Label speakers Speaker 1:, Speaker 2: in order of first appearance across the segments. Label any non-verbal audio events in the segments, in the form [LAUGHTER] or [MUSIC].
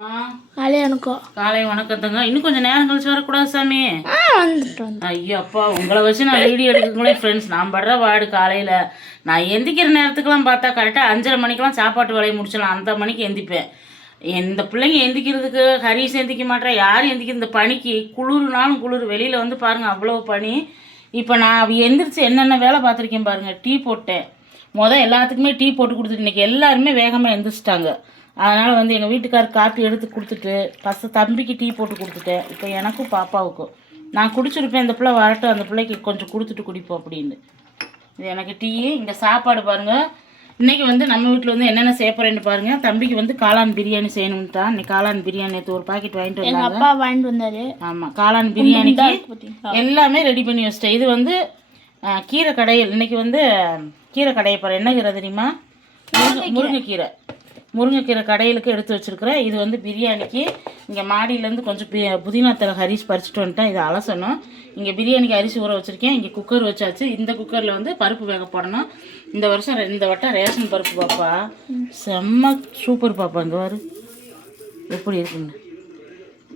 Speaker 1: காலை எனக்கும்
Speaker 2: காலை வணக்கத்துங்க. இன்னும் கொஞ்சம் நேரம் கழிச்சு வரக்கூடாது சாமி. ஐயோ அப்பா உங்களை வச்சு நான் வீடியோ எடுக்கங்களே ஃப்ரெண்ட்ஸ் நான் படுற வாடு காலையில். நான் எந்திக்கிற நேரத்துக்குலாம் பார்த்தா கரெக்டாக அஞ்சரை மணிக்கெல்லாம் சாப்பாட்டு வேலையை முடிச்சிடலாம். அந்த மணிக்கு எந்திப்பேன். இந்த பிள்ளைங்க எந்திக்கிறதுக்கு ஹரிஸ் எந்திக்க மாட்டேன் யாரும் எந்திக்கிற இந்த பனிக்கு குளிர்னாலும் குளிர். வெளியில் வந்து பாருங்கள் அவ்வளோ பனி. இப்போ நான் அவ எந்திரிச்சு என்னென்ன வேலை பார்த்துருக்கேன் பாருங்கள் டீ போட்டேன். மொதல் எல்லாத்துக்குமே டீ போட்டு கொடுத்துட்டு இன்றைக்கி எல்லாருமே வேகமாக எந்திரிச்சிட்டாங்க. அதனால் வந்து எங்கள் வீட்டுக்கார் காப்பி எடுத்து கொடுத்துட்டு ஃபஸ்ட்டு தம்பிக்கு டீ போட்டு கொடுத்துட்டேன். இப்போ எனக்கும் பாப்பாவுக்கும். நான் குடிச்சிருப்பேன் இந்த பிள்ளை வரட்டும் அந்த பிள்ளைக்கு கொஞ்சம் கொடுத்துட்டு குடிப்போம் அப்படின்னு. இது எனக்கு டீ இங்கே சாப்பாடு பாருங்கள் இன்றைக்கி வந்து நம்ம வீட்டில் வந்து என்னென்ன செய்ய போகிறேன்னு பாருங்கள் தம்பிக்கு வந்து காளான் பிரியாணி செய்யணும்ட்டான் இன்னைக்கு காளான் பிரியாணி நேற்று ஒரு பாக்கெட் வாங்கிட்டு வந்தாங்க.
Speaker 1: அப்பா வாங்கிட்டு வந்தாரு.
Speaker 2: ஆமாம் காளான் பிரியாணிக்கு? எல்லாமே ரெடி பண்ணி வச்சிட்டேன். இது வந்து கீரை கடையில். இன்னைக்கு வந்து கீரை கடையை போகிறேன் என்ன கீரை தெரியுமா? முருங்கை முருங்கைக்கீரை முருங்கைக்கீரை கடையிலுக்கு எடுத்து வச்சுருக்கிறேன். இது வந்து பிரியாணிக்கு. இங்கே மாடியிலேருந்து கொஞ்சம் பி புதினா தலை ஹரிஸ் பறிச்சுட்டு வந்துட்டேன். இதை அலசணும். இங்கே பிரியாணிக்கு அரிசி ஊற வச்சுருக்கேன். இங்கே குக்கர் வச்சாச்சு. இந்த குக்கரில் வந்து பருப்பு வேக போடணும். இந்த வருஷம் ரெ- இந்த வட்டம் ரேஷன் பருப்பு பாப்பா. செம்ம சூப்பர் பாப்பா இங்கே வரு எப்படி இருக்குங்க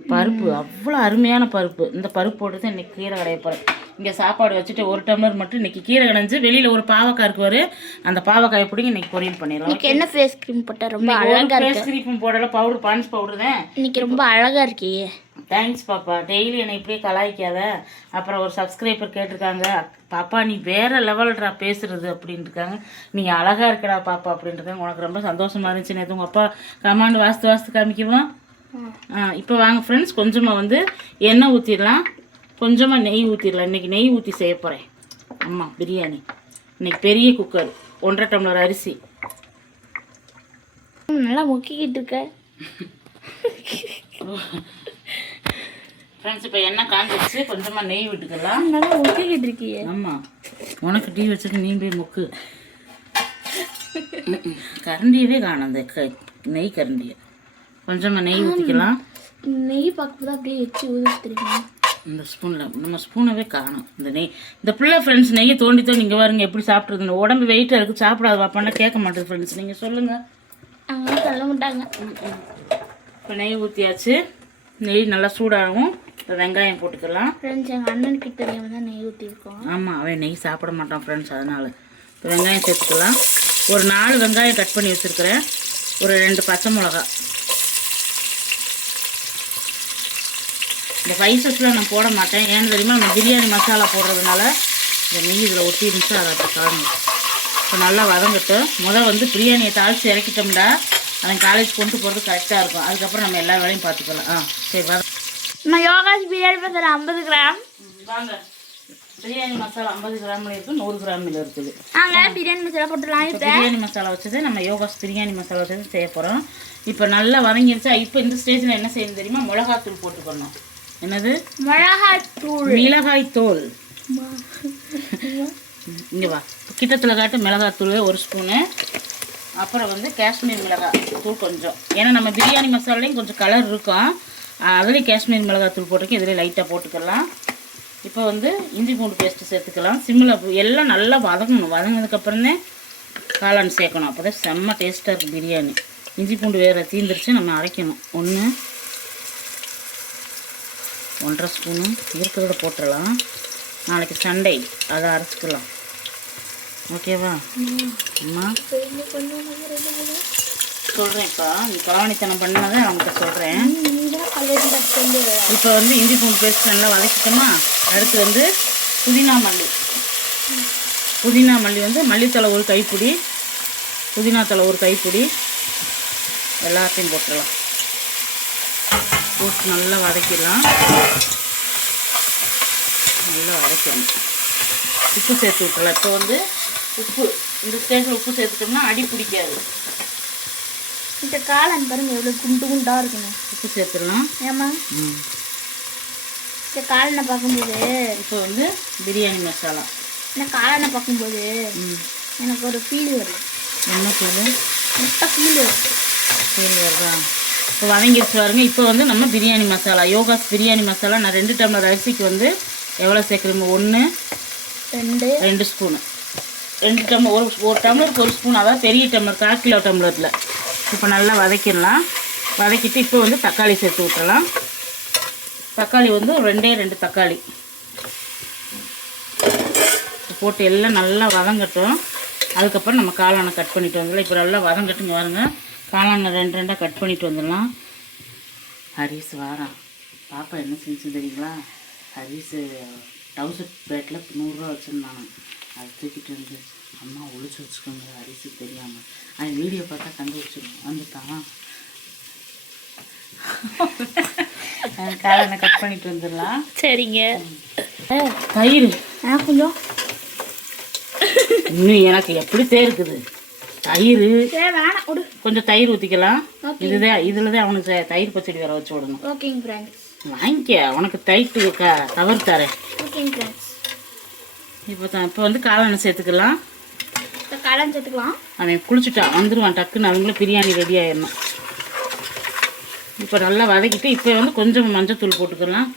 Speaker 2: பருப்பு அவ்வளோ அருமையான பருப்பு. இந்த பருப்பு போட்டு தான் இன்றைக்கி கீரை கடைய போகிறேன் இங்கே சாப்பாடு வச்சுட்டு ஒரு டம்ளர் மட்டும் இன்றைக்கி கீரை கடைஞ்சு வெளியில் ஒரு பாவக்காய் இருக்குவார். அந்த பாவக்காயை பிடிங்க இன்றைக்கி பொரியல் பண்ணிடலாம்
Speaker 1: என்ன ஃபேஸ் க்ரீம் போட்டா ரொம்ப அழகா இருக்கு.
Speaker 2: ஃபேஸ் கிரீப்பும் போடல பவுடர் பான்ஸ் பவுடர் தான்.
Speaker 1: இன்னைக்கு ரொம்ப அழகா இருக்கே
Speaker 2: தேங்க்ஸ் பாப்பா. டெய்லி என்னை இப்படியே கலாய்க்காத. அப்புறம் ஒரு சப்ஸ்கிரைபர் கேட்டிருக்காங்க பாப்பா நீ வேற லெவல்டா பேசுறது அப்படின்னு இருக்காங்க நீ அழகா இருக்கடா பாப்பா அப்படின்னு இருக்காங்க உனக்கு ரொம்ப சந்தோஷமா இருந்துச்சு நேற்று உங்கள் அப்பா கமாண்ட் வாஸ்து வாஸ்து காமிக்குமா இப்போ வாங்க ஃப்ரெண்ட்ஸ் கொஞ்சமாக வந்து எண்ணெய் ஊற்றிடலாம் கொஞ்சமாக நெய் ஊற்றிடலாம் இன்றைக்கி நெய் ஊற்றி செய்ய போகிறேன் அம்மா பிரியாணி. இன்னைக்கு பெரிய குக்கர். ஒன்றரை டம்ளர் அரிசி.
Speaker 1: நல்லா முக்கிக்கிட்டு இருக்க.
Speaker 2: ஃப்ரெண்ட்ஸ் இப்போ எண்ணெய் காஞ்சிடுச்சு கொஞ்சமாக நெய் விட்டுக்கலாம்.
Speaker 1: நல்லா முக்கிக்கிட்டு இருக்கியே.
Speaker 2: ஆமாம் உனக்கு டீ வச்சுட்டு நீ போய் முக்கு. கரண்டியவே காணும் அந்த க நெய் கரண்டியை. கொஞ்சமாக நெய் ஊற்றிக்கலாம்
Speaker 1: நெய் பார்க்கும்போது அப்படியே எச்சி ஊதி தெரியுமா?
Speaker 2: இந்த ஸ்பூனில் நம்ம ஸ்பூனவே காணும். இந்த நெய் இந்த பிள்ளை ஃப்ரெண்ட்ஸ் நெய்யை தோண்டி தோண்டி இங்கே பாருங்க எப்படி சாப்பிட்றது உடம்பு வெயிட்டாக இருக்குது சாப்பிடாது பாப்பான்னா கேட்க மாட்டேது ஃப்ரெண்ட்ஸ் நீங்கள் சொல்லுங்கள்
Speaker 1: அவங்க சொல்ல மாட்டாங்க.
Speaker 2: இப்போ நெய் ஊற்றியாச்சு நெய் நல்லா சூடாகும். இப்போ வெங்காயம் போட்டுக்கலாம்.
Speaker 1: ஃப்ரெண்ட்ஸ் எங்கள் அண்ணனுக்கு தெரியாம தான் நெய் ஊற்றிருக்கோம்
Speaker 2: ஆமாம் அவன் நெய் சாப்பிட மாட்டான் ஃப்ரெண்ட்ஸ் அதனால். இப்போ வெங்காயம் சேர்த்துக்கலாம். ஒரு நாலு வெங்காயம் கட் பண்ணி வச்சுருக்கிறேன். ஒரு ரெண்டு பச்சை மிளகா இந்த ஸ்பைசஸ்லாம் நான் போட மாட்டேன். ஏன்னு தெரியுமா நம்ம பிரியாணி மசாலா போடுறதுனால இந்த நெய் இதில் ஒட்டி இருந்துச்சு அதை கலந்து இப்போ நல்லா வதங்கட்டும். முதல் வந்து பிரியாணியை தாளித்து இறக்கிட்டோம்டா அவன் காலேஜ் கொண்டு போகிறது கரெக்டாக இருக்கும். அதுக்கப்புறம் நம்ம எல்லா வேலையும் பார்த்துக்கலாம். ஆ சரி வத
Speaker 1: நான் யோகாஸ் பிரியாணி மசாலா ஐம்பது கிராம்.
Speaker 2: வாங்க. பிரியாணி மசாலா ஐம்பது கிராமில் இருக்குது நூறு கிராமில் இருக்குது.
Speaker 1: நாங்கள் பிரியாணி மசாலா போட்டுலாம்
Speaker 2: இப்போ பிரியாணி மசாலா வச்சது நம்ம யோகாஸ் பிரியாணி மசாலா வச்சது செய்ய போகிறோம் இப்போ நல்லா வதங்கிருச்சா இப்போ இந்த ஸ்டேஜில் என்ன செய்யணும் தெரியுமா? மிளகாத்தூள் போட்டுக்கணும். என்னது?
Speaker 1: மிளகாய் தூள்
Speaker 2: மிளகாய் தூள் [LAUGHS] இங்கே வா. கிட்டத்தில் காட்டு மிளகாத்தூள் ஒரு ஸ்பூனு. அப்புறம் வந்து காஷ்மீர் மிளகாய் தூள் கொஞ்சம். ஏன்னா நம்ம பிரியாணி மசாலாலையும் கொஞ்சம் கலர் இருக்கும் அதுலேயும் காஷ்மீர் மிளகாத்தூள் போட்டிருக்கேன் இதில் லைட்டாக போட்டுக்கலாம். இப்போ வந்து இஞ்சி பூண்டு பேஸ்ட்டு சேர்த்துக்கலாம். சிம்மில் எல்லாம் நல்லா வதங்கணும். வதங்கினதுக்கப்புறமே காளான் சேர்க்கணும். அப்போ தான் செம்ம டேஸ்ட்டாக இருக்கும் பிரியாணி. இஞ்சி பூண்டு வேறு தீந்துருச்சு நம்ம அரைக்கணும். ஒன்று ஒன்றரை ஸ்பூனும் இருக்கிறத போட்டுடலாம் நாளைக்கு சண்டை அதை அரைச்சிக்கலாம். ஓகேவா? அம்மா? சொல்கிறேன்ப்பா நீ கலவணித்தனம் பண்ணதை அவன்கிட்ட சொல்கிறேன் இப்போ வந்து இஞ்சி பூண்டு பேஸ்ட் நல்லா வதக்கிட்டோமா அடுத்து வந்து புதினா மல்லி. புதினா மல்லி வந்து மல்லித்தலை ஒரு கைப்பிடி புதினா தலை ஒரு கைப்பிடி எல்லாத்தையும் போட்டுடலாம் போட்டு நல்லா வதக்கிடலாம். நல்லா வதக்கணும். உப்பு சேர்த்து விட்டுறலாம் இப்போ வந்து உப்பு இந்த ஸ்டேஜில் உப்பு சேர்த்துட்டோம்னா அடி பிடிக்காது.
Speaker 1: இந்த காளான் பாருங்க எவ்வளோ குண்டு குண்டா இருக்குங்க
Speaker 2: உப்பு சேர்த்துடலாம்.
Speaker 1: ஏமா
Speaker 2: ம்.
Speaker 1: இந்த காளானை பார்க்கும்போது
Speaker 2: இப்போ வந்து பிரியாணி மசாலா.
Speaker 1: இந்த காளானை பார்க்கும்போது எனக்கு ஒரு ஃபீல் வருது.
Speaker 2: என்ன தூள்
Speaker 1: முட்டை ஃபீல் வருது.
Speaker 2: சரி வருதா? இப்போ வதங்கிடுச்சு பாருங்க. இப்போ வந்து நம்ம பிரியாணி மசாலா யோகாஸ் பிரியாணி மசாலா. நான் ரெண்டு டம்ளர் அரிசிக்கு வந்து எவ்வளோ சேர்க்குறோமோ ஒன்று
Speaker 1: ரெண்டு.
Speaker 2: ரெண்டு ஸ்பூனு. ரெண்டு டம்ளர் ஒரு ஒரு டம்ளருக்கு ஒரு ஸ்பூன். அதாவது பெரிய டம்ளர் கால் கிலோ டம்ளரில். இப்போ நல்லா வதக்கிடலாம். வதக்கிட்டு இப்போ வந்து தக்காளி சேர்த்து விட்டுறலாம் தக்காளி வந்து ரெண்டே ரெண்டு தக்காளி. போட்டு எல்லாம் நல்லா வதங்கட்டும். அதுக்கப்புறம் நம்ம காளானை கட் பண்ணிட்டு வந்துடலாம். இப்போ நல்லா வதங்கட்டுங்க பாருங்க. காளானை ரெண்டு ரெண்டாக கட் பண்ணிட்டு வந்துடலாம். ஹரிஸ் வாரான் பாப்பா என்ன செஞ்சு தெரியுங்களா? ஹரிஸ் டவுசர் பேட்டில் நூறுரூவா வச்சுருந்தாங்க. அதை தூக்கிட்டு வந்து அம்மா ஒழிச்சு வச்சுக்கோங்க. ஹரிஸு தெரியாமல் அவன் வீடியோ பார்த்தா கண்டுபிடிச்சிடும். வந்துட்டான். காளானை கட் பண்ணிட்டு வந்துடலாம்.
Speaker 1: சரிங்க.
Speaker 2: தயிர்.
Speaker 1: ஆ கொஞ்சம்.
Speaker 2: இன்னும் எனக்கு எப்படி தேருக்குது தயிர். கொஞ்சம் தயிர் ஊற்றிக்கலாம். இதுதான் இதில் தான் அவனுக்கு தயிர் பச்சடி வேற வச்சு விடணும். வாங்கிக்க உனக்கு தயிர் க தவறு தரேன். இப்போ தான் இப்போ வந்து காளானை சேர்த்துக்கலாம்.
Speaker 1: காளான் சேர்த்துக்கலாம்.
Speaker 2: அவன் குளிச்சுட்டான் வந்துடுவான் டக்குன்னு அவங்களும் பிரியாணி ரெடி ஆயிடணும். இப்போ நல்லா வதக்கிட்டு இப்போ வந்து கொஞ்சம் மஞ்சத்தூள் போட்டுக்கலாம்.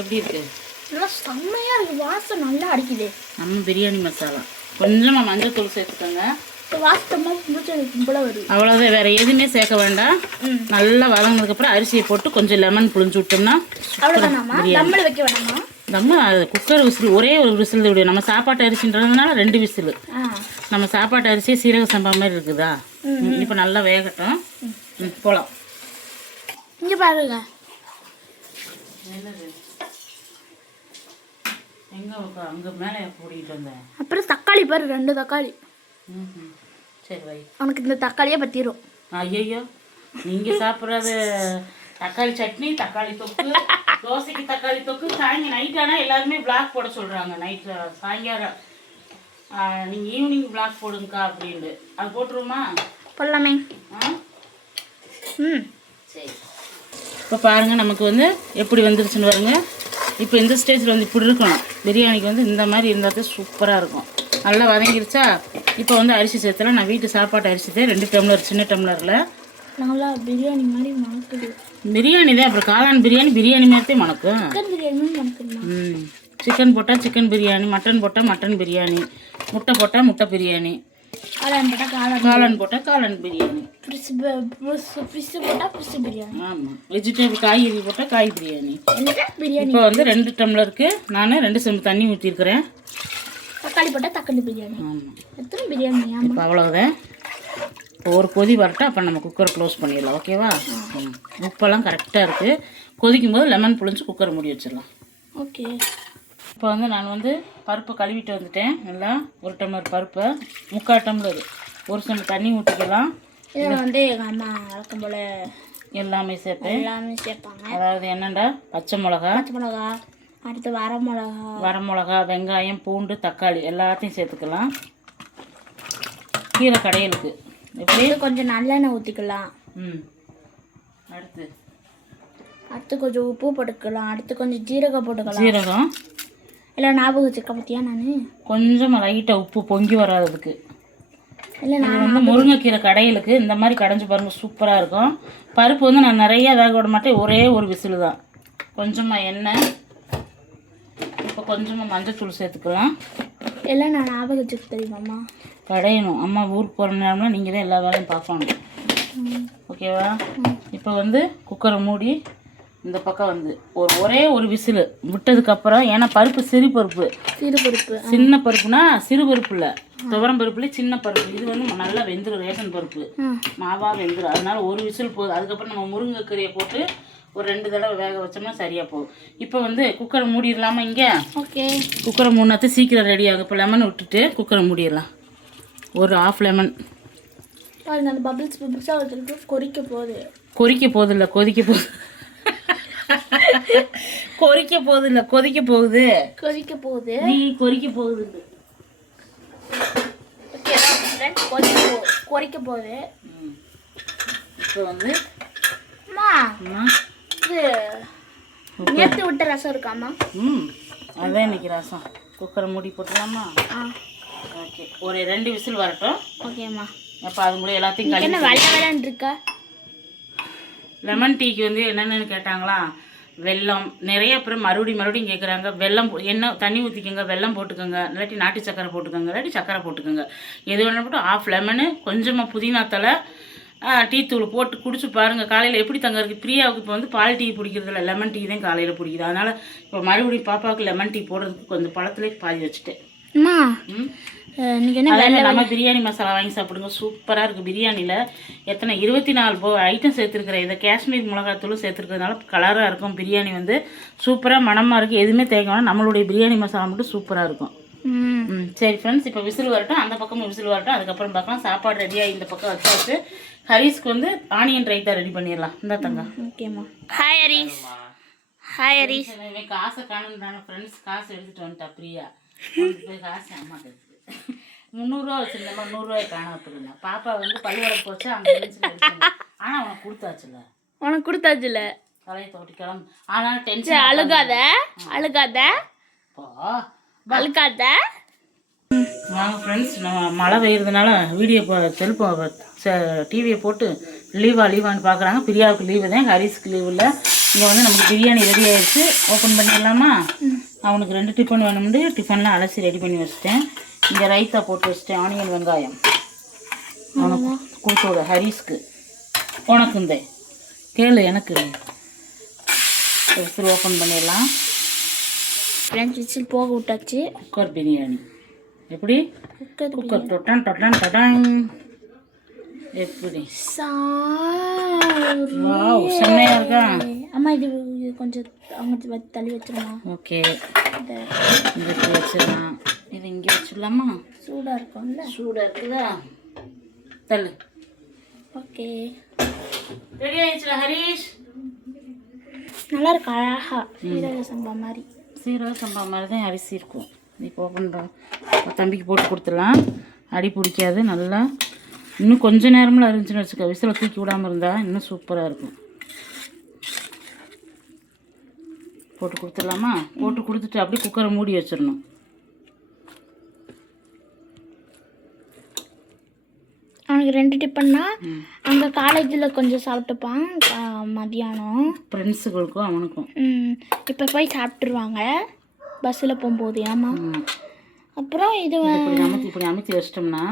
Speaker 2: எப்படி இருக்கு?
Speaker 1: நல்லா செம்மையாக இருக்குது வாசம் நல்லா அடிக்குது.
Speaker 2: நம்ம பிரியாணி மசாலா. கொஞ்சமாக சேர்த்துக்கோங்க.
Speaker 1: பிடிச்சது கும்பலாக வருது.
Speaker 2: அவ்வளோதான் வேற எதுவுமே சேர்க்க வேண்டாம். நல்லா வதங்கினதுக்கப்புறம் அரிசியை போட்டு கொஞ்சம் லெமன் புழிஞ்சு விட்டோம்னா நம்ம குக்கர் விசில் ஒரே ஒரு விசில் விடும் நம்ம சாப்பாட்டு அரிசின்றதுனால ரெண்டு விசில். நம்ம சாப்பாட்டு அரிசி சீரக சம்பா மாதிரி இருக்குதா? இப்போ நல்லா வேகட்டும். ம், போலாம்.
Speaker 1: இங்கே பாருங்க.
Speaker 2: எங்கே அங்கே மேலே கூட்டிகிட்டு வந்தேன்.
Speaker 1: அப்புறம் தக்காளி பாரு ரெண்டு தக்காளி.
Speaker 2: ம்ஹும். சரி வை.
Speaker 1: உனக்கு இந்த தக்காளியே பற்றிடும்
Speaker 2: ஐயோ நீங்கள் சாப்பிட்றது தக்காளி சட்னி தக்காளி தொக்கு தோசைக்கு தக்காளி தொக்கு. சாயங்காலம் நைட் ஆனால் எல்லாருமே பிளாக் போட சொல்கிறாங்க நைட்டு சாயங்காலம் நீங்கள் ஈவினிங் பிளாக் போடுங்கக்கா அப்படின்ட்டு. அது போட்டுருவோமா?
Speaker 1: போடலாமே. ம்.
Speaker 2: சரி. இப்போ பாருங்கள் நமக்கு வந்து எப்படி வந்துருச்சுன்னு பாருங்க. இப்போ இந்த ஸ்டேஜில் வந்து இப்படி இருக்கணும். பிரியாணிக்கு வந்து இந்த மாதிரி இருந்தால் தான் சூப்பராக இருக்கும். நல்லா வதங்கிருச்சா? இப்போ வந்து அரிசி சேர்த்தலாம் நான் வீட்டு சாப்பாட்டு அரிசி தான் ரெண்டு டம்ளர் சின்ன டம்ளரில்.
Speaker 1: நல்லா பிரியாணி மாதிரி மணக்குது.
Speaker 2: பிரியாணி தான் அப்புறம் காளான் பிரியாணி பிரியாணி மாதிரி மணக்கும்.
Speaker 1: சிக்கன்
Speaker 2: போட்டால் சிக்கன் பிரியாணி மட்டன் போட்டால் மட்டன் பிரியாணி முட்டை போட்டால் முட்டை பிரியாணி.
Speaker 1: காளான் போட்டால் காளான்
Speaker 2: காளான் போட்டால் காளான் பிரியாணி.
Speaker 1: ஃபிஷ் ஃபிஷ் போட்டால் ஃபிஷ் பிரியாணி.
Speaker 2: ஆமாம் வெஜிடபிள் காய்கறி போட்டால் காய் பிரியாணி.
Speaker 1: பிரியாணி
Speaker 2: இப்போ வந்து ரெண்டு டம்ளருக்கு நான் ரெண்டு செம்பு தண்ணி ஊற்றிருக்கிறேன்
Speaker 1: தக்காளி போட்டால் தக்காளி பிரியாணி.
Speaker 2: ஆமாம்
Speaker 1: எத்தனை பிரியாணி
Speaker 2: இப்போ அவ்வளோதான் இப்போ ஒரு கொதி வரட்டும் அப்போ நம்ம குக்கரை க்ளோஸ் பண்ணிடலாம். ஓகேவா. உப்பெல்லாம் கரெக்டாக இருக்குது கொதிக்கும் போது லெமன் புழிஞ்சு குக்கரை மூடி வச்சிடலாம்.
Speaker 1: ஓகே
Speaker 2: இப்போ வந்து நான் வந்து பருப்பை கழுவிட்டு வந்துட்டேன். நல்லா ஒரு டம்ளர் பருப்பை முக்கால் டம்ளர் ஒரு செம்பு தண்ணி ஊற்றிக்கலாம்
Speaker 1: இதில் வந்து எங்கள் அம்மா வழக்கம் போல்
Speaker 2: எல்லாமே சேர்ப்பேன்.
Speaker 1: எல்லாமே சேர்ப்பாங்க.
Speaker 2: அதாவது என்னென்னா பச்சை மிளகா
Speaker 1: பச்சை மிளகா அடுத்து வர மிளகா.
Speaker 2: வரமிளகா வெங்காயம் பூண்டு தக்காளி எல்லாத்தையும் சேர்த்துக்கலாம். கீரை கடையலுக்கு எப்படி?
Speaker 1: இது கொஞ்சம் நல்லெண்ணெய் ஊற்றிக்கலாம்
Speaker 2: ம். அடுத்து.
Speaker 1: அடுத்து கொஞ்சம் உப்பு போட்டுக்கலாம். அடுத்து கொஞ்சம் ஜீரகம் போட்டுக்கலாம்.
Speaker 2: சீரகம்
Speaker 1: இல்லை ஞாபகம் வச்சுக்க பார்த்தியா நான்?
Speaker 2: கொஞ்சம் லைட்டாக உப்பு பொங்கி வராததுக்கு
Speaker 1: இல்லை நான்
Speaker 2: வந்து முருங்கைக்கீரை கடையலுக்கு இந்த மாதிரி கடைஞ்சி பாருங்க சூப்பராக இருக்கும். பருப்பு வந்து நான் நிறைய வேக விட மாட்டேன் ஒரே ஒரு விசில் தான். கொஞ்சமாக எண்ணெய் இப்போ கொஞ்சமாக மஞ்சத்தூள் சேர்த்துக்கலாம்.
Speaker 1: எல்லாம் நான் ஞாபகம் வச்சுக்க தெரியுமாம்மா
Speaker 2: கடையணும். அம்மா ஊருக்கு போகிற நேரம்னா நீங்கள் தான் எல்லா வேலையும் பார்க்கணும் ஓகேவா இப்போ வந்து குக்கரை மூடி இந்த பக்கம் வந்து. ஒரு ஒரே ஒரு விசில் விட்டதுக்கப்புறம் ஏன்னா பருப்பு சிறு பருப்பு.
Speaker 1: சிறு பருப்பு
Speaker 2: சின்ன பருப்புனா சிறு பருப்பு இல்லை துவரம் பருப்புல சின்ன பருப்பு. இது வந்து நல்லா வெந்துடும் ரேஷன் பருப்பு.
Speaker 1: ஆ.
Speaker 2: மாவா வெந்துடும் அதனால ஒரு விசில் போதும். அதுக்கப்புறம் நம்ம முருங்கைக்கீரையை போட்டு ஒரு ரெண்டு தடவை வேக வச்சோம்னா சரியாக போகும். இப்போ வந்து குக்கரை மூடிடலாமா இங்கே?
Speaker 1: ஓகே.
Speaker 2: குக்கரை மூணாத்து சீக்கிரம் ரெடி ஆகும். இப்போ லெமன் விட்டுட்டு குக்கரை மூடிடலாம். ஒரு ஆஃப் லெமன்
Speaker 1: பாருங்க அந்த பபிள்ஸ் பபிள்ஸாக கொறிக்க போகுது.
Speaker 2: கொதிக்க போதில்ல கொதிக்க போகுது. கொதிக்க போதில்ல கொதிக்க போகுது.
Speaker 1: கொதிக்க போகுது.
Speaker 2: நீ கொதிக்க போகுது
Speaker 1: கொதிக்க போகுது.
Speaker 2: இப்போ வந்து
Speaker 1: இது நேற்று விட்ட ரசம் இருக்காம்மா
Speaker 2: ம் அதான் இன்னைக்கு ரசம். குக்கரை மூடி போட்டுடலாமா?
Speaker 1: ஆ.
Speaker 2: ஓகே ஒரு ரெண்டு விசில் வரட்டும்.
Speaker 1: ஓகேம்மா
Speaker 2: அப்போ அதுக்குள்ளே எல்லாத்தையும் கழுவி
Speaker 1: என்ன வெள்ளை வெள்ளைன்னு இருக்கா?
Speaker 2: லெமன் டீக்கு வந்து என்னென்னு கேட்டாங்களா? வெல்லம் நிறைய பேர் மறுபடியும் மறுபடியும் கேட்குறாங்க வெல்லம் போ- எண்ணெய் தண்ணி ஊற்றிக்கோங்க வெல்லம் போட்டுக்கோங்க இல்லாட்டி நாட்டு சக்கரை போட்டுக்கோங்க இல்லாட்டி சக்கரை போட்டுக்கோங்க. எது வேணாலும் போட்டு ஆஃப் லெமனு கொஞ்சமாக புதினா தலை டீ தூள் போட்டு குடிச்சு பாருங்கள் காலையில் எப்படி தங்க இருக்குது பிரியாவுக்கு இப்போ வந்து பால் டீ பிடிக்கிறதில்ல லெமன் டீ தான் காலையில் பிடிக்குது. அதனால் இப்போ மறுபடியும் பாப்பாவுக்கு லெமன் டீ போடுறதுக்கு கொஞ்சம் பழத்துலேயே பாதி வச்சுட்டேன். நம்ம பிரியாணி மசாலா வாங்கி சாப்பிடுங்க. சூப்பராக இருக்குது பிரியாணியில். எத்தனை? இருபத்தி நாலு போ ஐட்டம் சேர்த்துருக்குறேன் இதை காஷ்மீர் மிளகாத்தூளும் சேர்த்துருக்கிறதுனால கலராக இருக்கும். பிரியாணி வந்து சூப்பராக மணமாக இருக்குது எதுவுமே தேய்க்கணும் நம்மளுடைய பிரியாணி மசாலா மட்டும் சூப்பராக இருக்கும்.
Speaker 1: ம்.
Speaker 2: ம் சரி ஃப்ரெண்ட்ஸ் இப்போ விசில் வரட்டும். அந்த பக்கமும் விசில் வரட்டும். அதுக்கப்புறம் பார்க்கலாம். சாப்பாடு ரெடியாக இந்த பக்கம் வச்சாச்சு. ஹரிஸ்க்கு வந்து ஆனியன் ரைத்தா ரெடி பண்ணிடலாம். இந்த தங்க.
Speaker 1: ஓகேம்மா ஹாய் ஹரிஷ் ஹாய் ஹரிஷ்
Speaker 2: இவன் காசை காணுன்றான ஃப்ரெண்ட்ஸ் காசு எடுத்துட்டு வந்துட்டா பிரியா. காசு அம்மா இருக்குது முந்நூறுரூவா வச்சுருந்தேன் நூறுரூவாய் காணாம போயிருந்தா பாப்பா வந்து பள்ளியோட போச்சு அந்த ஆனால் அவனுக்கு கொடுத்தாச்சுல?
Speaker 1: உனக்கு கொடுத்தாச்சுல?
Speaker 2: தலையை தோட்டி கிளம்பு. ஆனால் டென்ஷன்
Speaker 1: அழுகாத அழுகாத.
Speaker 2: போ.
Speaker 1: அழுகாத.
Speaker 2: வாங்க ஃப்ரெண்ட்ஸ் நம்ம மழை பெய்யறதுனால வீடியோ போ செல்போ டிவியை போட்டு லீவா லீவான்னு பார்க்குறாங்க பிரியாவுக்கு லீவு தான் ஹரிஸ்க்கு லீவு இல்லை. இங்கே வந்து நமக்கு பிரியாணி ரெடி ஆயிடுச்சு ஓப்பன் பண்ணிடலாமா? அவனுக்கு ரெண்டு டிஃபன் வேணும்னு டிஃபன்லாம் அலசி ரெடி பண்ணி வச்சிட்டேன். இங்கே ரைத்தா போட்டு வச்சிட்டேன். ஆனியன் வெங்காயம். அவனுக்கு கொடுத்து விட ஹரிஸ்க்கு. உனக்கு இந்த கேளு எனக்கு எடுத்து ஓப்பன் பண்ணிடலாம்.
Speaker 1: ஃப்ரெண்ட்ஸ் விசில் போக விட்டாச்சு.
Speaker 2: குக்கர் பிரியாணி எப்படி?
Speaker 1: குக்கர்
Speaker 2: குக்கர் தொட்டான் தொட்டான் தொட்டான் எப்படி?
Speaker 1: சாரி
Speaker 2: வாவ் செம்மையா இருக்கா?
Speaker 1: அம்மா இது இது கொஞ்சம் அவங்க தள்ளி வச்சிருமா?
Speaker 2: ஓகே.
Speaker 1: இந்த
Speaker 2: இங்க வச்சிடலாம். இது இங்கே வச்சிடலாமா?
Speaker 1: சூடாக இருக்கும்ல.
Speaker 2: சூடாக இருக்குதா? தள்ளு.
Speaker 1: ஓகே.
Speaker 2: ரெடி ஆயிடுச்சுல ஹரீஷ்?
Speaker 1: நல்லா இருக்கு? அழகா. சீரக சம்பா மாதிரி.
Speaker 2: சீரக சம்பா மாதிரி தான் அரிசி இருக்கும். இப்போ ஓப்பன் தம்பிக்கு போட்டு கொடுத்துடலாம். அடி பிடிக்காது நல்லா. இன்னும் கொஞ்ச நேரமில் இருந்துச்சுன்னு வச்சுக்க. விசில தூக்கி விடாமல் இருந்தால் இன்னும் சூப்பராக இருக்கும். போட்டு கொடுத்துடலாமா? போட்டு கொடுத்துட்டு அப்படியே குக்கரை மூடி வச்சிடணும்.
Speaker 1: அவனுக்கு ரெண்டு டிஃபன்னா
Speaker 2: ம்.
Speaker 1: அங்கே காலேஜில் கொஞ்சம் சாப்பிட்டுப்பான் மதியானம்
Speaker 2: ஃப்ரெண்ட்ஸுகளுக்கும் அவனுக்கும்.
Speaker 1: இப்போ போய் சாப்பிட்ருவாங்க பஸ்ஸில் போகும்போது ஏமா
Speaker 2: ம்.
Speaker 1: அப்புறம் இது
Speaker 2: இதை இப்படி அமுத்தி இப்படி அமுத்தி வச்சிட்டோம்னா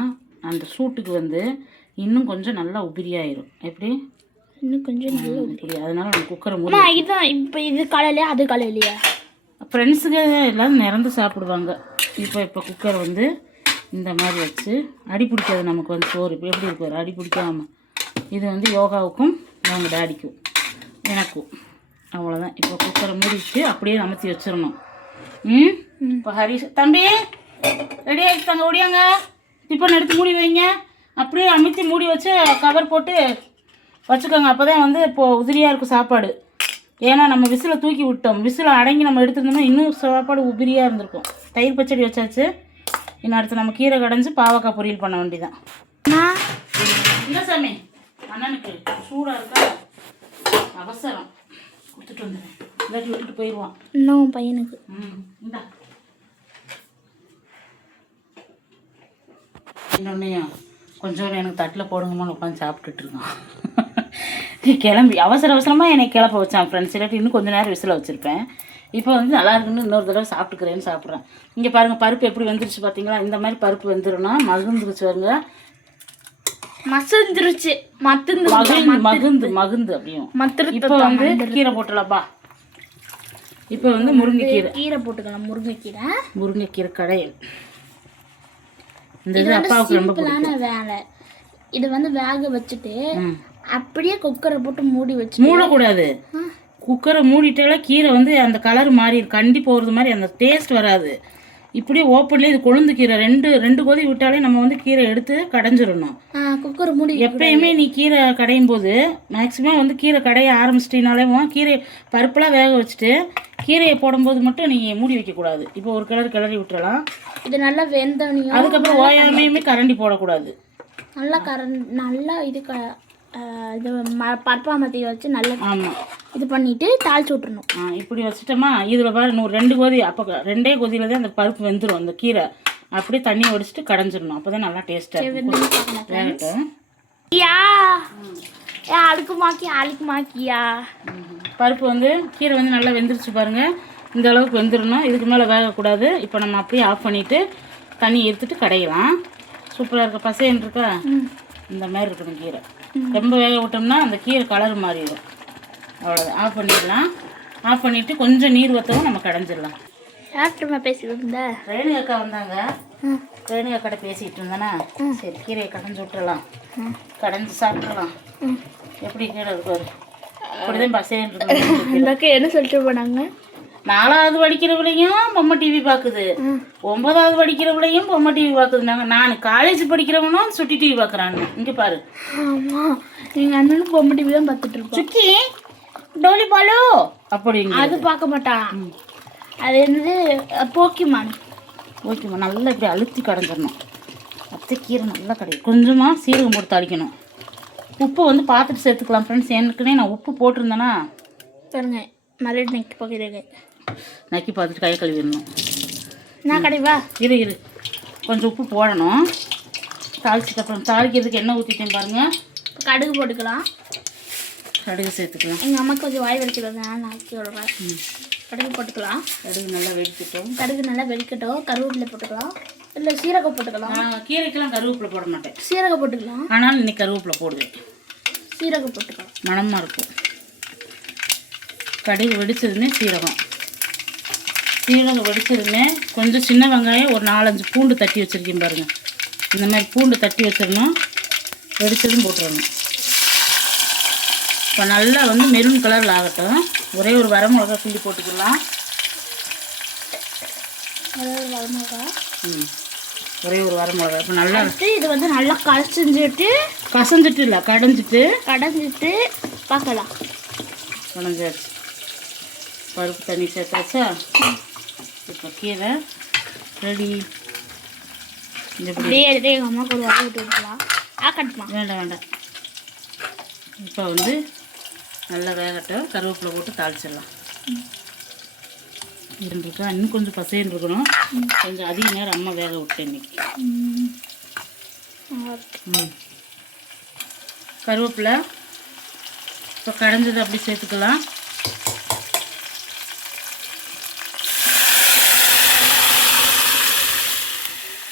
Speaker 2: அந்த சூட்டுக்கு வந்து இன்னும் கொஞ்சம் நல்லா உபிரியாயிரும் எப்படி?
Speaker 1: இன்னும் கொஞ்சம் நல்ல
Speaker 2: இப்படி அதனால நம்ம குக்கரை மூடி
Speaker 1: அம்மா இதுதான். இப்போ இது காலையிலையா? அது காலையிலையா?
Speaker 2: ஃப்ரெண்ட்ஸுக்கு எல்லாம் நிறந்து சாப்பிடுவாங்க. இப்போ இப்போ குக்கர் வந்து இந்த மாதிரி வச்சு அடி பிடிக்காது நமக்கு வந்து சோறு. இப்போ எப்படி இருக்கு பாரு, அடி பிடிக்காம. இது வந்து யோகாவுக்கும் அவங்க டாடிக்கும் எனக்கும். அவ்வளோதான் இப்போ குக்கரை மூடிட்டு அப்படியே அமர்த்தி வச்சிடணும். ம்? இப்போ ஹரிஷ் தம்பி ரெடி ஆகிட்டாங்க ஓடியாங்க. டிஃபன் எடுத்து மூடி வைங்க. அப்படியே அமுத்தி மூடி வச்சு கவர் போட்டு வச்சுக்கோங்க அப்போ தான் வந்து இப்போது உதிரியாக இருக்கும் சாப்பாடு. ஏன்னா நம்ம விசிலை தூக்கி விட்டோம். விசிலை அடங்கி நம்ம எடுத்துருந்தோம்னா இன்னும் சாப்பாடு உதிரியாக இருந்திருக்கும். தயிர் பச்சடி வச்சாச்சு. இன்னும் அடுத்து நம்ம கீரை கடைஞ்சு பாவக்காய் பொரியல் பண்ண வேண்டியதான் இந்த சாமி. அண்ணனுக்கு சூடாக இருக்கா? அவசரம். கொடுத்துட்டு வந்துடுறேன் இல்லாட்டி விட்டுட்டு போயிடுவான்
Speaker 1: இன்னும் பையனுக்கு.
Speaker 2: ம் இந்தா. இன்னொன்னையும் கொஞ்சம் எனக்கு தட்டில் போடுங்கம்மா உட்காந்து சாப்பிட்டுட்டு இருக்கான். கிளம்பி அவசர அவசரமாக என்னை கிளப்ப வச்சான் ஃப்ரெண்ட்ஸ் இல்லாட்டி இன்னும் கொஞ்ச நேரம் விசில் வச்சுருப்பேன். இப்போ வந்து நல்லா இருக்குன்னு இன்னொரு தடவை சாப்பிட்டுக்கிறேன்னு சாப்பிட்றேன். இங்கே பாருங்கள் பருப்பு எப்படி வெந்துருச்சு பார்த்தீங்களா இந்த மாதிரி பருப்பு வெந்துருன்னா மகுந்துருச்சு பாருங்க.
Speaker 1: மசந்துருச்சு மத்துந்து
Speaker 2: மகிழ்ந்து மகுந்து மகுந்து அப்படியும். இப்போ வந்து கீரை போட்டலாப்பா இப்போ வந்து முருங்கைக்கீரை.
Speaker 1: கீரை போட்டுக்கலாம் முருங்கைக்கீரை.
Speaker 2: முருங்கைக்கீரை கடையல். இந்த இது அப்பாவுக்கு ரொம்ப
Speaker 1: வேலை. இது வந்து வேக வச்சுட்டு. அப்படியே குக்கரை போட்டு மூடி வச்சு
Speaker 2: மூடக்கூடாது. குக்கரை மூடிட்டாலே கீரை வந்து அந்த கலர் மாறி கண்டி போகிறது மாதிரி அந்த டேஸ்ட் வராது. இப்படியே ஓப்பன்லேயே இது கொழுந்து கீரை. ரெண்டு ரெண்டு கொதி விட்டாலே நம்ம வந்து கீரை எடுத்து கடைஞ்சிடணும்.
Speaker 1: குக்கர் மூடி
Speaker 2: எப்பயுமே நீ கீரை கடையும் போது மேக்ஸிமம் வந்து கீரை கடைய ஆரம்பிச்சிட்டினாலே கீரை பருப்பெல்லாம் வேக வச்சுட்டு கீரையை போடும்போது மட்டும் நீ மூடி வைக்கக்கூடாது இப்போ ஒரு கிளறி கிளறி விட்டுறலாம்.
Speaker 1: இது நல்லா வெந்தனியும்
Speaker 2: அதுக்கப்புறம் ஓயாமையுமே கரண்டி போடக்கூடாது.
Speaker 1: நல்லா கரண்ட் நல்லா இது க இது ம பருப்பா மத்தி வச்சு நல்லா
Speaker 2: ஆமாம்
Speaker 1: இது பண்ணிட்டு தாளிச்சு விட்டுறணும்.
Speaker 2: ஆ இப்படி வச்சுட்டோமா இதில் பாரு நூறு ரெண்டு கொதி அப்போ ரெண்டே கொதியில் தான் அந்த பருப்பு வெந்துடும் அந்த கீரை. அப்படியே தண்ணி வடிச்சிட்டு கடைஞ்சிடணும். அப்போ தான் நல்லா டேஸ்ட்டாக இருக்கும்.
Speaker 1: யா! ஏ அழுக்குமாக்கி அழுக்குமாக்கியா
Speaker 2: பருப்பு வந்து கீரை வந்து நல்லா வெந்துருச்சு பாருங்கள் இந்த அளவுக்கு வெந்துடணும் இதுக்கு மேலே வேகக்கூடாது. இப்போ நம்ம அப்படியே ஆஃப் பண்ணிவிட்டு தண்ணி எடுத்துட்டு கடையலாம். சூப்பராக இருக்க? பசையன் இருக்கா? இந்த மாதிரி இருக்கணும் கீரை. ரொம்ப வேக விட்டோம்னா அந்த கீரை கலர் மாறிடும். அவ்வளோதான் ஆஃப் பண்ணிடலாம். ஆஃப் பண்ணிவிட்டு கொஞ்சம் நீர் ஊற்றவும் நம்ம கடைஞ்சிடலாம்.
Speaker 1: யார்கிட்டமா பேசிட்டு இருந்த
Speaker 2: ரேணுகா அக்கா வந்தாங்க. ரேணுகா கடை பேசிகிட்டு இருந்தேனா? சரி கீரையை கடைஞ்சி விட்டுறலாம் கடைஞ்சி சாப்பிட்றலாம் எப்படி கீரை இருக்காரு இப்படிதான் பசேன்னு [LAUGHS]
Speaker 1: என்ன சொல்லிட்டு போனாங்க?
Speaker 2: நாலாவது படிக்கிறவளையும் பொம்மை டிவி பார்க்குது ஒன்பதாவது படிக்கிறவளையும் பொம்மை டிவி பார்க்குது நாங்கள் நான் காலேஜ் படிக்கிறவனும் சுட்டி டிவி பார்க்குறான்னு இங்கே பாரு.
Speaker 1: எங்கள் அண்ணனும் பொம்மை டிவி தான் பார்த்துட்டு இருப்போம்
Speaker 2: சுக்கி டோலி பாலு. அப்படிங்க
Speaker 1: அது பார்க்க மாட்டான். அது என்னது? போக்கிமான்
Speaker 2: ஓகேம்மா நல்லா இப்படி அழுத்தி கடைஞ்சிடணும் அத்தை கீரை நல்லா கிடைக்கும் கொஞ்சமாக சீரகம் போட்டு தாளிக்கணும். உப்பு வந்து பார்த்துட்டு சேர்த்துக்கலாம் ஃப்ரெண்ட்ஸ் எனக்குனே நான் உப்பு போட்டிருந்தேன்னா
Speaker 1: பாருங்க மறுபடியும் நெக்கி போகிறேங்க
Speaker 2: நக்கி பார்த்துட்டு கை கழுவிடணும்.
Speaker 1: நான் கடைவா
Speaker 2: இரு இரு. கொஞ்சம் உப்பு போடணும். தாளிச்சிட்டு அப்புறம் தாளிக்கிறதுக்கு எண்ணெய் ஊற்றிட்டேன் பாருங்கள்
Speaker 1: கடுகு போட்டுக்கலாம்.
Speaker 2: கடுகு சேர்த்துக்கலாம்.
Speaker 1: எங்கள் அம்மா கொஞ்சம் வாய் வலிக்கிறது நான் ஆக்கி விடுறேன்.
Speaker 2: ம்.
Speaker 1: கடுகு போட்டுக்கலாம்.
Speaker 2: கடுகு நல்லா வெடிக்கட்டும்.
Speaker 1: கடுகு நல்லா வெடிக்கட்டும். கருவேப்பிலை போட்டுக்கலாம். இல்லை சீரகம் போட்டுக்கலாம்.
Speaker 2: நான் கீரைக்கெல்லாம் கருவேப்பிலை போட மாட்டேன்.
Speaker 1: சீரகம் போட்டுக்கலாம்.
Speaker 2: ஆனால் இன்னைக்கு கருவேப்பிலை போடுவேன்.
Speaker 1: சீரகம் போட்டுக்கலாம்.
Speaker 2: மணமாக இருக்கும். கடுகு வெடிச்சதுமே சீரகம். சீரகம் வெடிச்சதுமே கொஞ்சம் சின்ன வெங்காயம் ஒரு நாலஞ்சு பூண்டு தட்டி வச்சுருக்கேன் பாருங்கள் இந்த மாதிரி பூண்டு தட்டி வச்சிடணும். வெடிச்சதும் போட்டுறணும். இப்போ நல்லா வந்து மெரூன் கலரில் ஆகட்டும். ஒரே ஒரு வரமிளகா கிள்ளி போட்டுக்கலாம். ம். ஒரே ஒரு வரமிளகா. இப்போ நல்லா
Speaker 1: இது வந்து நல்லா கரைச்சிஞ்சிட்டு
Speaker 2: கசஞ்சிட்டு இல்லை கடைஞ்சிட்டு.
Speaker 1: கடைஞ்சிட்டு பார்க்கலாம்.
Speaker 2: கடைஞ்சாச்சு. பருப்பு தண்ணி சேர்த்தாச்சா? இப்போ கீரை ரெடி
Speaker 1: அப்படியே எடுத்து எங்கள் அம்மாவுக்கு ஒரு வாய் விட்டு விட்டுலாம் ஆ கட்டுமா?
Speaker 2: வேண்டாம் வேண்டாம். இப்போ வந்து நல்லா வேகட்டும். கருவேப்பிலை போட்டு தாளிச்சிடலாம். இருந்துருக்கா? இன்னும் கொஞ்சம் பசையன் இருக்கணும். கொஞ்சம் அதிக நேரம் அம்மா வேக விட்டேன் இன்னைக்கு.
Speaker 1: ம்.
Speaker 2: கருவேப்பிலை இப்போ கடைஞ்சது அப்படி சேர்த்துக்கலாம்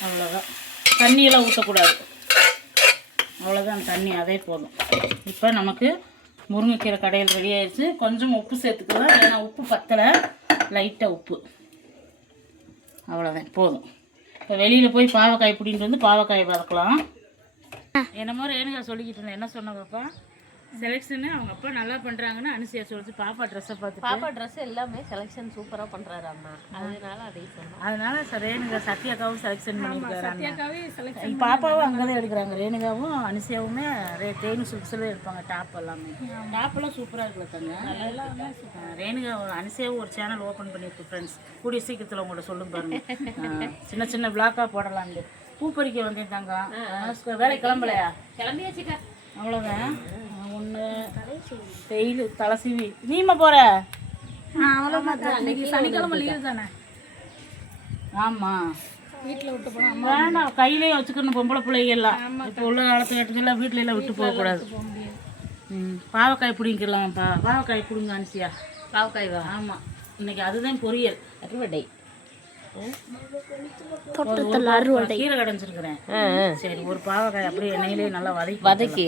Speaker 2: அவ்வளோதான் தண்ணியெல்லாம் ஊற்றக்கூடாது அவ்வளோதான் தண்ணி அதே போதும். இப்போ நமக்கு முருங்கைக்கீரை கடையில் ரெடி ஆயிடுச்சு. கொஞ்சம் உப்பு சேர்த்துக்கலாம் ஏன்னா உப்பு பத்தலை. லைட்டாக உப்பு. அவ்வளோதான் போதும். இப்போ வெளியில் போய் பாவக்காய் பிடிங்கிட்டு வந்து பாவக்காயை வதக்கலாம். என்னமோ ரேணுகா சொல்லிக்கிட்டு இருந்தேன் என்ன சொன்னாங்கப்பா செலெக்ஷனு அவங்க அப்பா நல்லா பண்ணுறாங்கன்னு அனுசியா சொல்லிச்சு. பாப்பா ட்ரெஸ்ஸை பார்த்துட்டு.
Speaker 3: பாப்பா ட்ரெஸ் எல்லாமே செலெக்ஷன் சூப்பரா பண்றாரு அண்ணா அதனால அதை சொன்னோம்.
Speaker 2: அதனால சார் ரேணுகா சத்யாக்காவும் செலெக்ஷன் பண்ணியிருக்காரு பாப்பாவும் அங்கே தான் எடுக்கிறாங்க. ரேணுகாவும் அனுசியாவுமே ரே தேனி சுல்ஸில் எடுப்பாங்க டாப் எல்லாமே. டாப் எல்லாம் சூப்பராக இருக்குல்ல தங்க. ரேணுகா அனுசியாவும் ஒரு சேனல் ஓப்பன் பண்ணியிருக்கு ஃப்ரெண்ட்ஸ் கூடிய சீக்கிரத்தில் உங்கள்ட்ட சொல்லும் பாருங்க. சின்ன சின்ன பிளாக்காக போடலாம்னு பூ பறிக்க வந்தேன் தாங்க வேலை கிளம்பலையா?
Speaker 3: கிளம்பியாச்சுக்கா.
Speaker 2: அவ்வளோதான் ஒன்று டெய்லி தலை சீவி. நீமா போகிற ஆமாம்
Speaker 1: வீட்டில் விட்டு போனால்
Speaker 2: வேண்டாம் கையிலேயே வச்சுக்கணும் பொம்பளை இப்போ உள்ள காலத்து கட்டத்தில் வீட்டில எல்லாம் விட்டு போகக்கூடாது ம். பாவக்காய் பிடிங்கிக்கலாம்ப்பா பாவக்காய் பிடுங்க அனுசியா.
Speaker 3: பாவக்காய் வா
Speaker 2: ஆமாம் இன்னைக்கு அதுதான் பொரியல்.
Speaker 3: அறுவடை.
Speaker 1: தோட்டத்தில் அறுவடை.
Speaker 2: கீரை கடைஞ்சிருக்கிறேன். சரி ஒரு பாவக்காய் அப்படியே எண்ணெயிலே நல்லா வதக்கி
Speaker 3: வதக்கி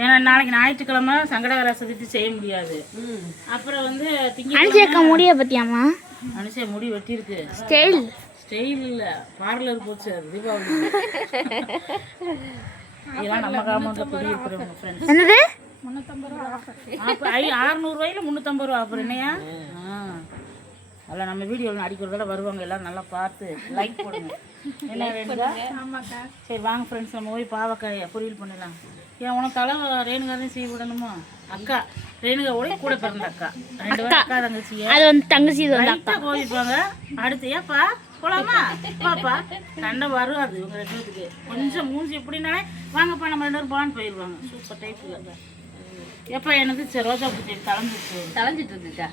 Speaker 2: ஏன்னா நாளைக்கு ஞாயிற்றுக்கிழமை சங்கடகர சதுர்த்தி செய்ய முடியாது. அப்புறம் வந்து திங்க
Speaker 1: முடிய பத்தியாமா
Speaker 2: அனுசியா முடி வெட்டியிருக்கு.
Speaker 1: ஸ்டைல்
Speaker 2: ஸ்டைல் இல்லை. பார்லர் போச்சு அது தீபாவளி இதெல்லாம் நம்ம காமௌண்ட்டில் குடியிருக்கிறவங்க ஃப்ரெண்ட்ஸ்
Speaker 1: என்னது?
Speaker 2: அறுநூறுவாயில் முந்நூற்றம்பது ரூபா. அப்புறம் என்னையா? அதில் நம்ம வீடியோவில் அடிக்கிறதால வருவாங்க எல்லாம் நல்லா பார்த்து லைக் போடுங்க. என்ன ரேணுகா சரி வாங்க ஃப்ரெண்ட்ஸ் நம்ம போய் பாவக்காயை பொரியல் பண்ணிடலாம். ஏன் உனக்கு தலை ரேணுகா தான் செய்ய விடணுமா? அக்கா ரேணுகாவோட கூட பிறந்த அக்கா. ரெண்டு பேரும் அக்கா தங்கச்சியா.
Speaker 1: அது வந்து தங்கச்சி இது வந்து
Speaker 2: லைட்டாக கோவிப்பாங்க அடுத்து ஏப்பா போலாமா? பாப்பா சண்டை வரும் அது இவங்க ரெண்டு பேத்துக்கு. கொஞ்சம் மூஞ்சி எப்படின்னாலே வாங்கப்பா நம்ம ரெண்டு பேரும் பான் போயிடுவாங்க சூப்பர் டைப்பில் எப்பா எனக்கு சரி ரோஜா பூச்சி தளர்ந்துச்சு
Speaker 3: தளைஞ்சிட்டு இருக்குக்கா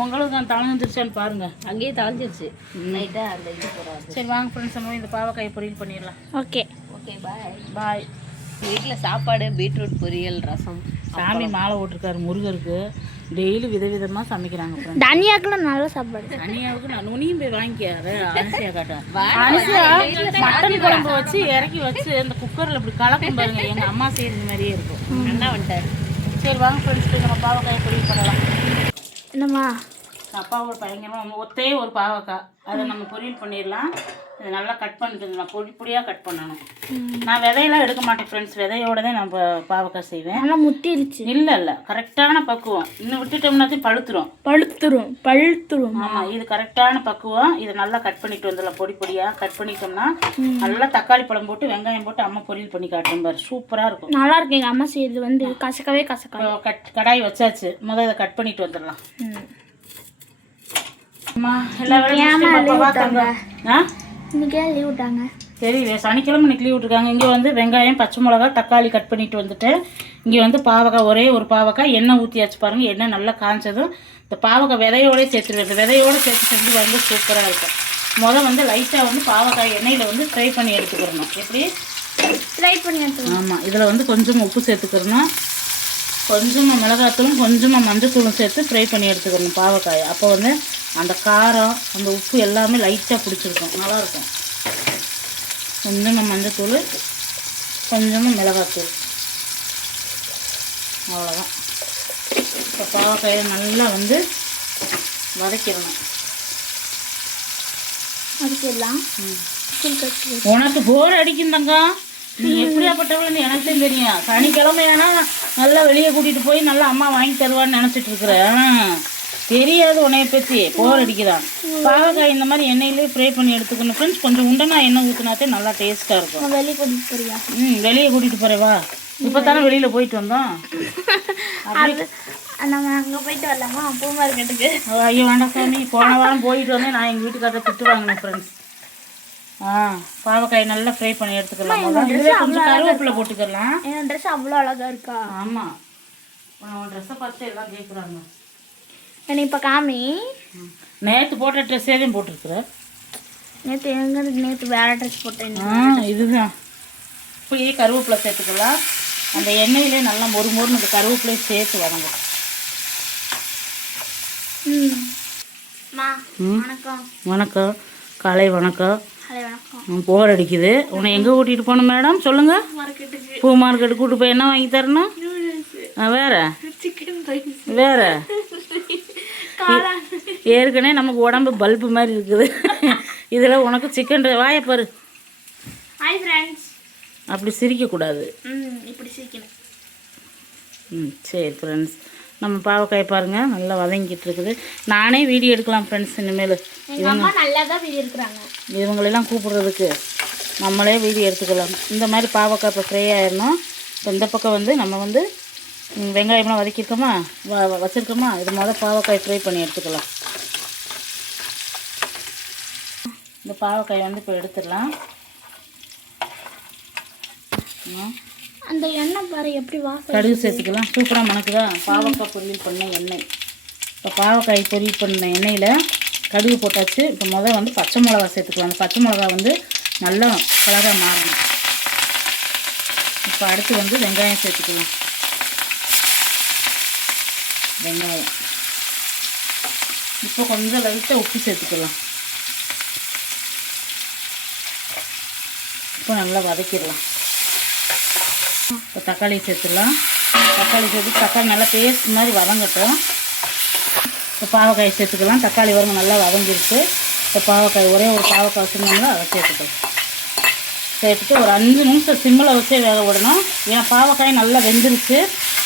Speaker 2: உங்களுக்கு நான் தளர்ந்துருச்சான்னு பாருங்க.
Speaker 3: அங்கேயே தளைஞ்சிருச்சு நைட்டா அந்த இது
Speaker 2: சரி வாங்க ஃப்ரெண்ட்ஸ் நம்ம இந்த பாவக்காய் பொரியல் பண்ணிடலாம்.
Speaker 1: ஓகே.
Speaker 3: ஓகே பாய்
Speaker 2: பாய்
Speaker 3: வீட்டில் சாப்பாடு பீட்ரூட் பொரியல் ரசம்
Speaker 2: சாமி மாலை போட்டிருக்காரு முருகருக்கு. டெய்லி விதவிதமாக சமைக்கிறாங்க
Speaker 1: தனியாக்கெல்லாம் நல்ல சாப்பாடு.
Speaker 2: அனியாவுக்கு நான் நுனியும் போய் வாங்கிக்காரு அனுசியா காட்டுறேன் அனுசியா மட்டன் குழம்பு வச்சு இறக்கி வச்சு இந்த குக்கரில் இப்படி கலக்கும் பாருங்க எங்கள் அம்மா செய்யறது மாதிரியே இருக்கும்.
Speaker 3: அண்ணா வந்துட்டார்.
Speaker 2: சரி வாங்க ஃப்ரெண்ட்ஸ் நம்ம பாவக்காயை பொரியல் பண்ணலாம்.
Speaker 1: என்னம்மா?
Speaker 2: அப்பாவோட பயங்கரமாக ஒத்தே ஒரு பாவக்காய். அதை நம்ம பொரியல் பண்ணிடலாம். இதை நல்லா கட் பண்ணிக்கணும் நான் பொடி பொடியாக கட் பண்ணணும். நான் விதையெல்லாம் எடுக்க மாட்டேன் ஃப்ரெண்ட்ஸ் விதையோட தான் பா- பாவக்காய் செய்வேன்.
Speaker 1: நல்லா முத்திருச்சு.
Speaker 2: இல்லை இல்லை. கரெக்டான பக்குவம். இன்னும் விட்டுட்டோம்னாத்தையும் பழுத்துரும்.
Speaker 1: பழுத்துரும் பழுத்துரும்.
Speaker 2: ஆமாம் இது கரெக்டான பக்குவம். இதை நல்லா கட் பண்ணிட்டு வந்துடலாம். பொடி பொடியாக கட் பண்ணிட்டோம்னா நல்லா தக்காளி பழம் போட்டு வெங்காயம் போட்டு அம்மா பொரியல் பண்ணி காட்டும் பாரு. சூப்பராக இருக்கும்.
Speaker 1: நல்லா இருக்கு எங்கள் அம்மா செய்யறது வந்து கசக்கவே கசக்காது.
Speaker 2: இப்போ கட் கடாய் வச்சாச்சு. முதல்ல இதை கட் பண்ணிட்டு வந்துடலாம்
Speaker 1: ம்.
Speaker 2: அம்மா எல்லா வேலையும் முடிச்சிட்டு பாப்பா, வா தங்க. ஆ
Speaker 1: இன்னைக்கே லீவ் விட்டாங்க
Speaker 2: தெரியல சனிக்கிழமை இன்னைக்கு லீவ் விட்டுருக்காங்க. இங்கே வந்து வெங்காயம் பச்சை மிளகா தக்காளி கட் பண்ணிட்டு வந்துட்டு இங்கே வந்து பாவக்காய் ஒரே ஒரு பாவக்காய் எண்ணெய் ஊற்றியாச்சு பாருங்க. எண்ணெய் நல்லா காஞ்சதும் இந்த பாவக்காய் விதையோடய சேர்த்துருவேன் இந்த விதையோடு சேர்த்து செஞ்சு வந்து சூப்பராக இருக்கும். முத வந்து லைட்டாக வந்து பாவக்காய் எண்ணெயில் வந்து ஃப்ரை பண்ணி எடுத்துக்கிறணும். எப்படி?
Speaker 1: ட்ரை பண்ணி எடுத்துக்கணும்.
Speaker 2: ஆமாம் இதில் வந்து கொஞ்சமாக உப்பு சேர்த்துக்கிறணும். கொஞ்சமாக மிளகாத்தூளும் கொஞ்சமாக மஞ்சத்தூளும் சேர்த்து ஃப்ரை பண்ணி எடுத்துக்கணும் பாவக்காயை. அப்போ வந்து அந்த காரம் அந்த உப்பு எல்லாமே லைட்டாக பிடிச்சிருக்கும். நல்லாயிருக்கும் கொஞ்சமாக மஞ்சத்தூள் கொஞ்சமாக மிளகாத்தூள். அவ்வளோதான் இப்போ பாவக்காயை நல்லா வந்து வதக்கிடணும்.
Speaker 1: அதுக்கெல்லாம்
Speaker 2: ம்.
Speaker 1: ஸ்கூல் கட்சி
Speaker 2: உனக்கு போர் அடிக்கும் தங்கம் நீ எப்படியாப்பட்டவள்னு எனக்கு தான் தெரியும். சனிக்கிழமையானா நல்லா வெளியே கூட்டிட்டு போய் நல்லா அம்மா வாங்கி தருவான்னு நினைச்சிட்டு இருக்கிற தெரியாது உன்னைய பத்தி. போர் அடிக்குதான். பாவக்காய் இந்த மாதிரி எண்ணெயிலே ஃப்ரை பண்ணி எடுத்துக்கணும். ஃப்ரெண்ட்ஸ் கொஞ்சம் உண்டனா எண்ணெய் ஊற்றினாத்தே நல்லா டேஸ்ட்டாக இருக்கும்.
Speaker 1: வெளியே கூட்டிட்டு போறியா?
Speaker 2: ம் வெளியே கூட்டிட்டு போறேன் வா. இப்போ தானே வெளியில் போயிட்டு வந்தோம்.
Speaker 1: நம்ம அங்கே போயிட்டு வரலாமா? பூ மார்க்கெட்டுக்கு
Speaker 2: ஐயோ வேண்டாம் சாமி. போன வாரம் போயிட்டு வந்தேன். நான் எங்கள் வீட்டுக்காரரை திட்டு வாங்கினேன் ஃப்ரெண்ட்ஸ் ஆ பாவக்காய் நல்லா ஃப்ரை பண்ணி எடுத்துக்கலாம் கொஞ்சம் கருவேப்பிலை போட்டுக்கலாம்.
Speaker 1: என் ட்ரெஸ் அவ்வளோ அழகா இருக்கா?
Speaker 2: ஆமாம் உன் ட்ரெஸ்ஸை பார்த்து எல்லாம் கேட்குறாங்க
Speaker 1: என்னை இப்போ காமி
Speaker 2: நேற்று போட்ட ட்ரெஸ்ஸே தான் போட்டிருக்கிற?
Speaker 1: நேற்று எங்க நேற்று வேற ட்ரெஸ் போட்டேன்.
Speaker 2: ஆ இதுதான். இப்படியே கருவேப்பிலை சேர்த்துக்கலாம். அந்த எண்ணெயிலே நல்லா மொறு மொறுன்னு அந்த கருவேப்பிலையும் சேர்த்து வதங்க
Speaker 1: ம். மா
Speaker 2: ம்.
Speaker 1: வணக்கம்.
Speaker 2: வணக்கம். காலை வணக்கம். போர் அடிக்குது. உன்னை எங்கே கூட்டிகிட்டு போகணும் மேடம்? சொல்லுங்கள்
Speaker 1: மார்க்கெட்டுக்கு
Speaker 2: பூ மார்க்கெட்டு கூட்டு போய் என்ன வாங்கி தரணும்? ஆ, வேற? வேற? ஏற்கனவே நமக்கு உடம்பு பல்பு மாதிரி இருக்குது. இதில் உனக்கு சிக்கன் வாயை பாரு.
Speaker 1: ஹாய் ஃப்ரெண்ட்ஸ்
Speaker 2: அப்படி சிரிக்கக்கூடாது.
Speaker 1: ம் இப்படி சிரிக்கணும்.
Speaker 2: ம் சரி ஃப்ரெண்ட்ஸ் நம்ம பாவக்காய் பாருங்கள் நல்லா வதங்கிட்டு இருக்குது நானே வீடியோ எடுக்கலாம் ஃப்ரெண்ட்ஸ் இனிமேல்.
Speaker 1: அம்மா நல்லா தான் வீடு இருக்கிறாங்க
Speaker 2: இவங்களெல்லாம் கூப்பிடுறதுக்கு நம்மளே வீடியோ எடுத்துக்கலாம். இந்த மாதிரி பாவக்காய் இப்போ ஃப்ரை ஆயிடணும். இப்போ இந்த பக்கம் வந்து நம்ம வந்து வெங்காயம்லாம் வதக்கியிருக்கோமா? வ வச்சிருக்கோமா? இது முதல் பாவக்காய் ஃப்ரை பண்ணி எடுத்துக்கலாம். இந்த பாவக்காய் வந்து இப்போ எடுத்துடலாம்.
Speaker 1: அந்த எண்ணெய் பாரு எப்படி வாசம்
Speaker 2: கடுகு சேர்த்துக்கலாம். சூப்பராக மணக்குதா? பாவக்காய் பொரியல் பண்ண எண்ணெய். இப்போ பாவக்காய் பொரியல் பண்ண எண்ணெயில் கடுகு போட்டாச்சு. இப்போ முதல் வந்து பச்சை மிளகா சேர்த்துக்கலாம். அந்த பச்சை மிளகா வந்து நல்லா கலராக மாறணும். இப்போ அடுத்து வந்து வெங்காயம் சேர்த்துக்கலாம். வெங்காயம். இப்போ கொஞ்சம் லைட்டாக உப்பு சேர்த்துக்கலாம். இப்போ நல்லா வதக்கிடலாம். இப்போ தக்காளி சேர்த்துடலாம் தக்காளி சேர்த்து தக்காளி நல்லா பேஸ்ட் மாதிரி வதங்கட்டும். இப்போ பாவக்காய் சேர்த்துக்கலாம் தக்காளி வரங்க நல்லா வதங்கிருச்சு. இப்போ பாவக்காய் ஒரே ஒரு பாவக்காய் வச்சுருந்தோம்னா அதை சேர்த்துக்கலாம் சேர்த்துட்டு ஒரு அஞ்சு நிமிஷம் சிம்மில் வச்சே வேக விடணும். ஏன்னா பாவக்காய் நல்லா வெந்துருச்சு.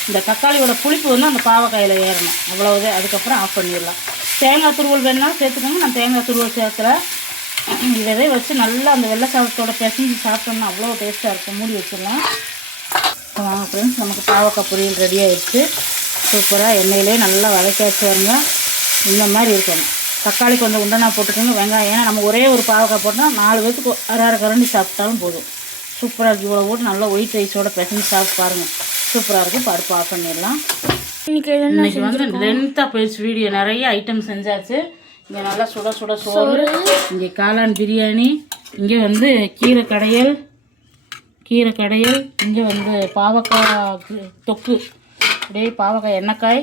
Speaker 2: இந்த தக்காளியோட புளிப்பு வந்து அந்த பாவக்காயில் ஏறணும். அவ்வளோதே அதுக்கப்புறம் ஆஃப் பண்ணிடலாம். தேங்காய் துருவல் வேணாலும் சேர்த்துக்கோங்க. நான் தேங்காய் துருவல் சேர்த்துல இதவே வச்சு நல்லா அந்த வெள்ளை சாதத்தோட பிசைஞ்சு சாப்பிட்டோம்னா அவ்வளோ டேஸ்ட்டாக இருக்கும். மூடி வச்சிடலாம். இப்போ வாங்க ஃப்ரெண்ட்ஸ் நமக்கு பாவக்காய் பொரியல் ரெடி ஆயிடுச்சு. சூப்பராக எண்ணெயிலே நல்லா வதக்காச்சு வருங்க இந்த மாதிரி இருக்கணும் தக்காளி கொஞ்சம் உண்டனா போட்டுக்கோங்க வெங்காயம். ஏன்னா நம்ம ஒரே ஒரு பாவக்காய் போட்டால் நாலு பேத்துக்கு அரை அரை கரண்டி சாப்பிட்டாலும் போதும். சூப்பராக இருக்கு. இவ்வளோ போட்டு நல்லா ஒயிட் ரைஸோட பிசைஞ்சு சாப்பிட்டு பாருங்கள் சூப்பராக இருக்கும் பருப்பு ஆஃப் பண்ணிடலாம்.
Speaker 1: இன்னைக்கு
Speaker 2: வந்து லென்த்தாக போயிடுச்சு வீடியோ நிறைய ஐட்டம் செஞ்சாச்சு. இங்கே நல்லா சுட சுட சோறு. இங்கே காளான் பிரியாணி இங்கே வந்து கீரை கடையல் கீரை கடையல் இங்கே வந்து பாவக்காய் தொக்கு அப்படியே பாவக்காய் எண்ணெய்க்காய்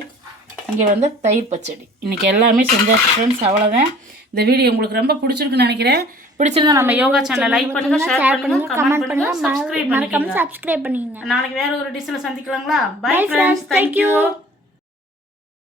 Speaker 2: இங்கே வந்து தயிர் பச்சடி. இன்றைக்கி எல்லாமே செஞ்சாச்சு ஃப்ரெண்ட்ஸ் அவ்வளோதான் இந்த வீடியோ உங்களுக்கு ரொம்ப பிடிச்சிருக்குன்னு நினைக்கிறேன். பிடிச்சிருந்தா நம்ம யோகா சேனலை லைக் பண்ணுங்க ஷேர் பண்ணுங்க கமெண்ட் பண்ணுங்க
Speaker 1: சப்ஸ்கிரைப் பண்ணிக்கங்க.
Speaker 2: நாளைக்கு வேற ஒரு டிஷ்ஷில் சந்திக்கலாங்களா? Bye friends thank you